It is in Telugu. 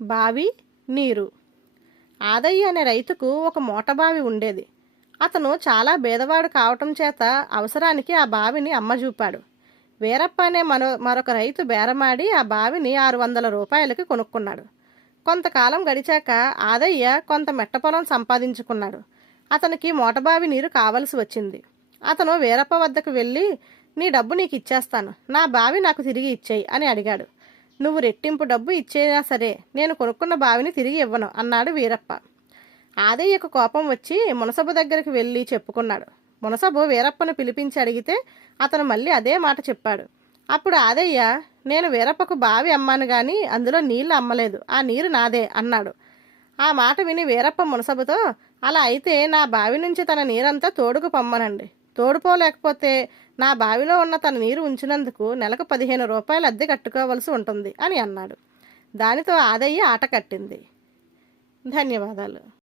బావి నీరు. ఆదయ్య అనే రైతుకు ఒక మూటబావి ఉండేది. అతను చాలా బేదవాడు కావటం చేత అవసరానికి ఆ బావిని అమ్మజూపాడు. వీరప్ప అనే మరో మరొక రైతు బేరమాడి ఆ బావిని ఆరు వందల రూపాయలకి కొనుక్కున్నాడు. కొంతకాలం గడిచాక ఆదయ్య కొంత మెట్ట పొలం సంపాదించుకున్నాడు. అతనికి మోటబావి నీరు కావలసి వచ్చింది. అతను వీరప్ప వద్దకు వెళ్ళి నీ డబ్బు నీకు ఇచ్చేస్తాను. నా బావి నాకు తిరిగి ఇచ్చేయి అని అడిగాడు. నువ్వు రెట్టింపు డబ్బు ఇచ్చేనా సరే నేను కొనుక్కున్న బావిని తిరిగి ఇవ్వను అన్నాడు వీరప్ప. ఆదయ్యకు కోపం వచ్చి మునసబు దగ్గరికి వెళ్ళి చెప్పుకున్నాడు. మునసబు వీరప్పను పిలిపించి అడిగితే అతను మళ్ళీ అదే మాట చెప్పాడు. అప్పుడు ఆదయ్య నేను వీరప్పకు బావి అమ్మాను కానీ అందులో నీళ్ళు అమ్మలేదు ఆ నీరు నాదే అన్నాడు. ఆ మాట విని వీరప్ప మునసబుతో అలా అయితే నా బావి నుంచి తన నీరంతా తోడుకు పమ్మనండి. తోడుపోలేకపోతే నా బావిలో ఉన్న తన నీరు ఉంచినందుకు నెలకు పదిహేను రూపాయలు అద్దె కట్టుకోవలసి ఉంటుంది అని అన్నాడు. దానితో ఆదయ్య ఆట కట్టింది. ధన్యవాదాలు.